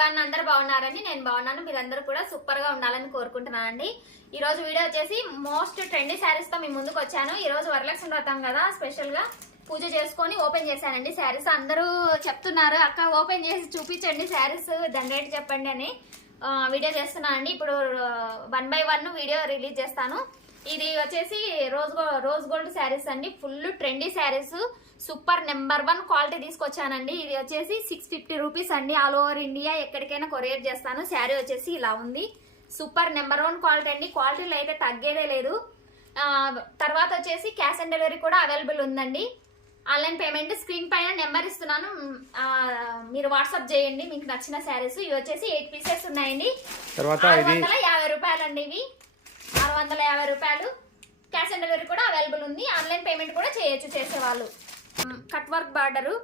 One అందరు బాగున్నారని నేను బాగున్నాను. మీరందరూ కూడా సూపర్గా ఉండాలని కోరుకుంటున్నానండి. ఈ రోజు వీడియో వచ్చేసి మోస్ట్ ట్రెండీ శారీస్తో మీ ముందుకు వచ్చాను. ఈ రోజు వరలక్ష్మి వ్రతం కదా స్పెషల్గా పూజ చేసుకొని ఓపెన్ చేశానండి శారీస్ అందరూ చెప్తున్నారు అక్క ఓపెన్ చేసి చూపించండి శారీస్ దాని రేట్ చెప్పండి అని వీడియో చేస్తున్నాను అండి ఇప్పుడు one by one video release చేస్తాను. ఇది వచ్చేసి రోజ్ రోజ్ గోల్డ్ శారీస్ అండి. Full trendy saris super number one quality తీసుకొచ్చానండి. ఇది వచ్చేసి సిక్స్ ఫిఫ్టీ రూపీస్ అండి. ఆల్ ఓవర్ ఇండియా ఎక్కడికైనా కొరియర్ చేస్తాను. శారీ వచ్చేసి ఇలా ఉంది. సూపర్ నెంబర్ వన్ క్వాలిటీ అండి. క్వాలిటీలో అయితే తగ్గేదే లేదు. తర్వాత వచ్చేసి క్యాష్ ఆన్ డెలివరీ కూడా అవైలబుల్ ఉందండి. ఆన్లైన్ పేమెంట్ స్క్రీన్ పైన నెంబర్ ఇస్తున్నాను. మీరు వాట్సాప్ చేయండి. మీకు నచ్చిన శారీస్. ఇవి వచ్చేసి ఎయిట్ పీసెస్ ఉన్నాయండి. ఆరు వందల యాభై రూపాయలు అండి ఇవి. ఆరు వందల యాభై రూపాయలు. క్యాష్ ఆన్ డెలివరీ కూడా అవైలబుల్ ఉంది. ఆన్లైన్ పేమెంట్ కూడా చేయొచ్చు చేసేవాళ్ళు. Cut work border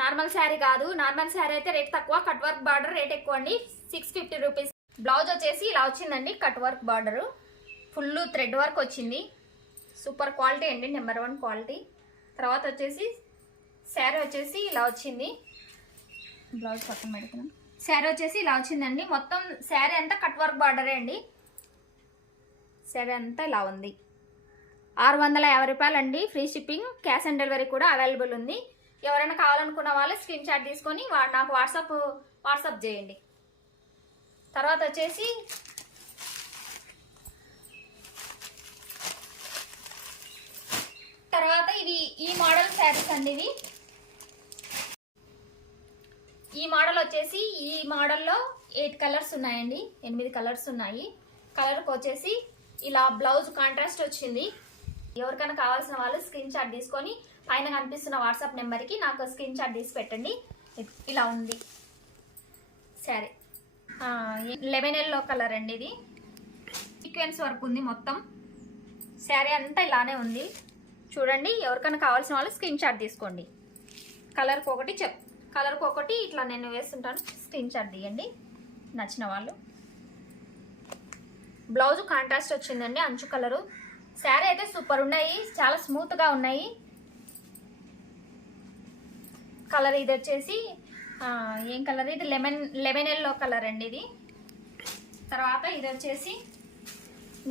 normal sari కాదు. నార్మల్ శారీ అయితే రేట్ తక్కువ. కట్ వర్క్ బార్డర్ రేట్ ఎక్కువ అండి. సిక్స్ ఫిఫ్టీ రూపీస్ బ్లౌజ్ వచ్చేసి ఇలా వచ్చిందండి. Cut work border full thread work వచ్చింది. సూపర్ క్వాలిటీ అండి. నెంబర్ వన్ క్వాలిటీ తర్వాత వచ్చేసి శారీ వచ్చేసి ఇలా వచ్చింది. బ్లౌజ్ పక్కన పెడుతున్నాం. శారీ వచ్చేసి ఇలా వచ్చిందండి. మొత్తం శారీ అంతా కట్ వర్క్ బార్డరే అండి. శారీ అంతా ఇలా ఉంది. ఆరు వందల యాభై రూపాయలు అండి free shipping cash on delivery కూడా అవైలబుల్ ఉంది. ఎవరైనా కావాలనుకున్న వాళ్ళు స్క్రీన్ షాట్ తీసుకొని వా- నాకు వాట్సాప్ వాట్సాప్ చేయండి. తర్వాత వచ్చేసి తర్వాత ఇవి ఈ మోడల్ శారీస్ అండి ఇవి. ఈ మోడల్ వచ్చేసి ఈ మోడల్లో ఎయిట్ కలర్స్ ఉన్నాయండి. ఎనిమిది కలర్స్ ఉన్నాయి. కలర్కి వచ్చేసి ఇలా బ్లౌజ్ కాంట్రాస్ట్ వచ్చింది. ఎవరికైనా కావాల్సిన వాళ్ళు స్క్రీన్ షాట్ తీసుకొని పైన కనిపిస్తున్న వాట్సాప్ నెంబర్కి నాకు స్క్రీన్ షాట్ తీసి పెట్టండి. ఇలా ఉంది. సరే. లెవెన్ ఎల్లో కలర్ అండి ఇది. సీక్వెన్స్ వర్క్ ఉంది మొత్తం. శారీ అంతా ఇలానే ఉంది. చూడండి ఎవరికైనా కావాల్సిన వాళ్ళు స్క్రీన్ షాట్ తీసుకోండి. కలర్కి ఒకటి చెప్ కలర్కి ఒకటి ఇట్లా నేను వేస్తుంటాను. స్క్రీన్ షాట్ తీయండి. నచ్చిన వాళ్ళు. బ్లౌజ్ కాంట్రాస్ట్ వచ్చిందండి అంచు కలరు. శారీ అయితే సూపర్ ఉన్నాయి. చాలా స్మూత్గా ఉన్నాయి. కలర్ ఇది వచ్చేసి ఏం కలర్ ఇది లెమన్ లెమన్ ఎల్లో కలర్ అండి ఇది. తర్వాత ఇది వచ్చేసి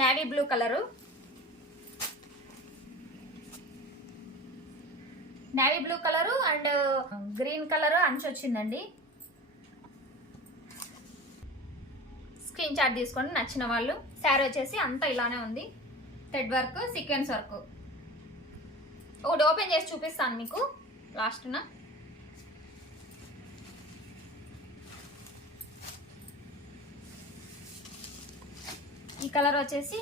navy blue colour navy blue colour and green colour అంచు వచ్చిందండి. స్క్రీన్ షాట్ తీసుకోండి నచ్చిన వాళ్ళు శారీ వచ్చేసి అంతా ఇలానే ఉంది. థ్రెడ్ వర్క్ సీక్వెన్స్ వర్క్ ఒకటి ఓపెన్ చేసి చూపిస్తాను మీకు. లాస్ట్న ఈ కలర్ వచ్చేసి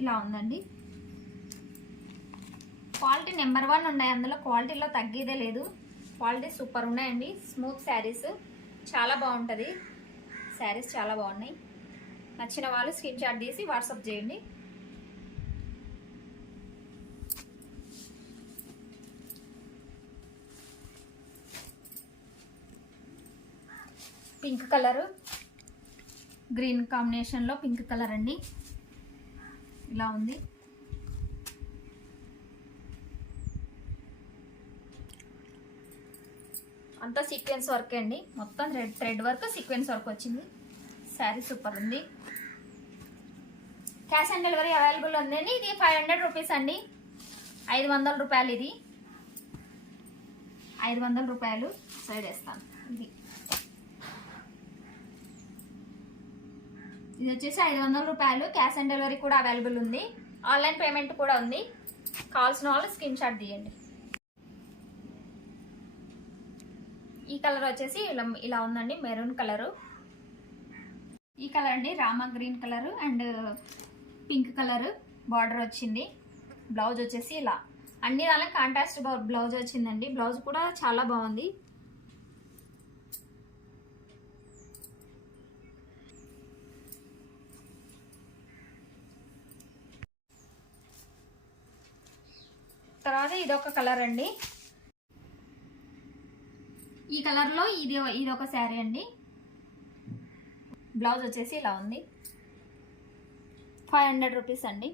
ఇలా ఉందండి. క్వాలిటీ నెంబర్ వన్ ఉన్నాయి. అందులో క్వాలిటీలో తగ్గేదే లేదు. క్వాలిటీ సూపర్ ఉన్నాయండి. స్మూత్ శారీస్ చాలా బాగుంటుంది. శారీస్ చాలా బాగున్నాయి. నచ్చిన వాళ్ళు స్క్రీన్ షాట్ తీసి వాట్సాప్ చేయండి. Pink colour. గ్రీన్ కాంబినేషన్లో పింక్ కలర్ అండి. ఇలా ఉంది. అంతా సీక్వెన్స్ వర్క్ అండి. మొత్తం thread thread work sequence work వచ్చింది. శారీ సూపర్ ఉంది. క్యాష్ ఆన్ డెలివరీ అవైలబుల్ ఉందండి. ఇది ఫైవ్ హండ్రెడ్ రూపీస్ అండి. ఐదు వందల రూపాయలు ఇది. ఐదు వందల రూపాయలు సైడ్ వేస్తాను. ఇది. ఇది వచ్చేసి ఐదు వందల రూపాయలు. క్యాష్ ఆన్ డెలివరీ కూడా అవైలబుల్ ఉంది. ఆన్లైన్ పేమెంట్ కూడా ఉంది. కావాల్సిన వాళ్ళు స్క్రీన్ షాట్ తీయండి. ఈ కలర్ వచ్చేసి ఇలా ఇలా ఉందండి. Maroon colour. ఈ కలర్ అండి Rama green colour. And pink colour border వచ్చింది. బ్లౌజ్ వచ్చేసి ఇలా. అన్ని దానికి కాంట్రాస్ట్ బ్లౌజ్ వచ్చిందండి. బ్లౌజ్ కూడా చాలా బాగుంది. తర్వాత ఇదొక కలర్ అండి. ఈ కలర్లో ఇది ఇది ఒక శారీ అండి. బ్లౌజ్ వచ్చేసి ఇలా ఉంది. ఫైవ్ హండ్రెడ్ రూపీస్ అండి.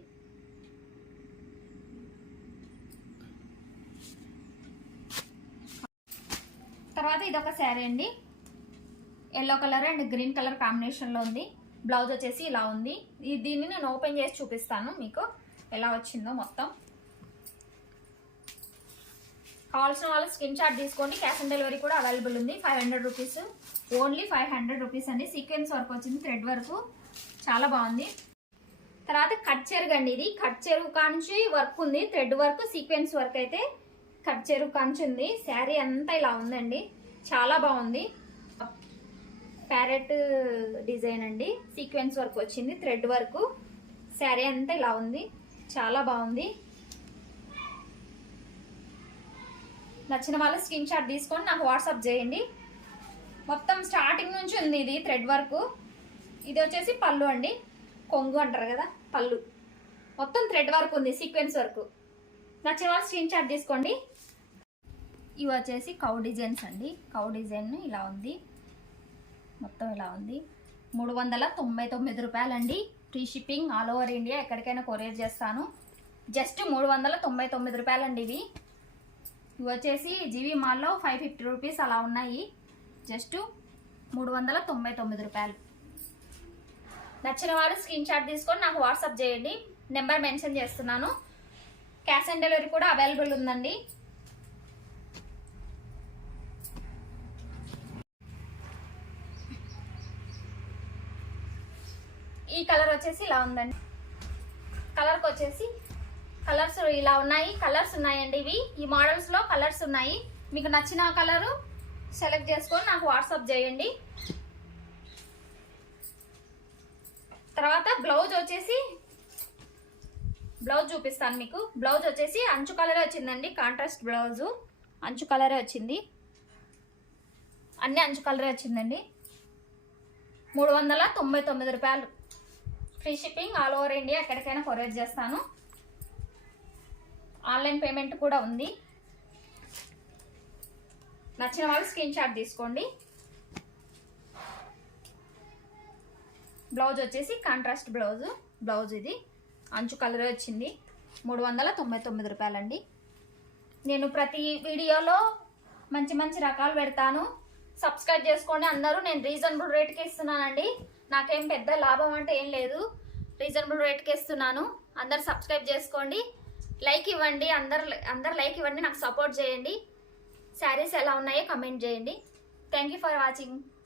తర్వాత ఇది ఒక శారీ అండి. Yellow colour and green colour కాంబినేషన్లో ఉంది. బ్లౌజ్ వచ్చేసి ఇలా ఉంది. దీన్ని నేను ఓపెన్ చేసి చూపిస్తాను మీకు ఎలా వచ్చిందో మొత్తం. కావాల్సిన వాళ్ళు స్క్రీన్ షాట్ తీసుకోండి. క్యాష్ ఆన్ డెలివరీ కూడా అవైలబుల్ ఉంది. Five hundred rupees. Only five hundred rupees అండి. సీక్వెన్స్ వర్క్ వచ్చింది. థ్రెడ్ వరకు. చాలా బాగుంది. తర్వాత కట్ చెరుగండి ఇది. కట్ చెరువు కాంచి వర్క్ ఉంది. థ్రెడ్ వర్క్ సీక్వెన్స్ వర్క్ అయితే కట్ చెరువు కాంచి ఉంది. శారీ అంతా ఇలా ఉందండి. చాలా బాగుంది. ప్యారెట్ డిజైన్ అండి. సీక్వెన్స్ వర్క్ వచ్చింది. Thread work. శారీ అంతా ఇలా ఉంది. చాలా బాగుంది. నచ్చిన వాళ్ళు స్క్రీన్ షాట్ తీసుకొని నాకు వాట్సాప్ చేయండి. మొత్తం స్టార్టింగ్ నుంచి ఉంది ఇది థ్రెడ్ వర్క్. ఇది వచ్చేసి పళ్ళు అండి. కొంగు అంటారు కదా పళ్ళు. మొత్తం థ్రెడ్ వర్క్ ఉంది సీక్వెన్స్ వర్క్ నచ్చిన వాళ్ళు స్క్రీన్ షాట్ తీసుకోండి. ఇవి వచ్చేసి కౌ డిజైన్స్ అండి. కౌ డిజైన్ ఇలా ఉంది. మొత్తం ఇలా ఉంది. మూడు వందల తొంభై తొమ్మిది రూపాయలండి. Free shipping all over India ఎక్కడికైనా కొరియర్ చేస్తాను. జస్ట్ మూడు వందల తొంభై తొమ్మిది రూపాయలండి ఇవి. ఇవి వచ్చేసి జీవీ మాల్లో ఫైవ్ ఫిఫ్టీ రూపీస్ అలా ఉన్నాయి. జస్ట్ మూడు వందల తొంభై తొమ్మిది రూపాయలు. నచ్చిన వాళ్ళు స్క్రీన్ షాట్ తీసుకొని నాకు వాట్సాప్ చేయండి. నెంబర్ మెన్షన్ చేస్తున్నాను. క్యాష్ ఆన్ డెలివరీ కూడా అవైలబుల్ ఉందండి. ఈ కలర్ వచ్చేసి ఇలా ఉందండి. కలర్కి వచ్చేసి కలర్స్ ఇలా ఉన్నాయి. కలర్స్ ఉన్నాయండి ఇవి. ఈ మోడల్స్లో కలర్స్ ఉన్నాయి. మీకు నచ్చిన కలరు సెలెక్ట్ చేసుకొని నాకు వాట్సాప్ చేయండి. తర్వాత బ్లౌజ్ వచ్చేసి బ్లౌజ్ చూపిస్తాను మీకు. బ్లౌజ్ వచ్చేసి అంచు కలరే వచ్చిందండి. Contrast blouse. అంచు కలరే వచ్చింది. అన్ని అంచు కలరే వచ్చిందండి. మూడు వందల తొంభై తొమ్మిది రూపాయలు. Free shipping all over India ఎక్కడికైనా కొరియర్ చేస్తాను. ఆన్లైన్ పేమెంట్ కూడా ఉంది. నచ్చిన వాళ్ళు స్క్రీన్ షాట్ తీసుకోండి. బ్లౌజ్ వచ్చేసి కాంట్రాస్ట్ బ్లౌజ్ బ్లౌజ్ ఇది. అంచు కలర్ వచ్చింది. మూడు వందల తొంభై తొమ్మిది రూపాయలండి. నేను ప్రతి వీడియోలో మంచి మంచి రకాలు పెడతాను. సబ్స్క్రైబ్ చేసుకోండి అందరూ. నేను రీజనబుల్ రేట్కి ఇస్తున్నానండి. నాకేం పెద్ద లాభం అంటే ఏం లేదు. రీజనబుల్ రేట్కి ఇస్తున్నాను. అందరు సబ్స్క్రైబ్ చేసుకోండి. లైక్ ఇవ్వండి. అందరు అందరు లైక్ ఇవ్వండి. నాకు సపోర్ట్ చేయండి. శారీస్ ఎలా ఉన్నాయో కమెంట్ చేయండి. Thank you for watching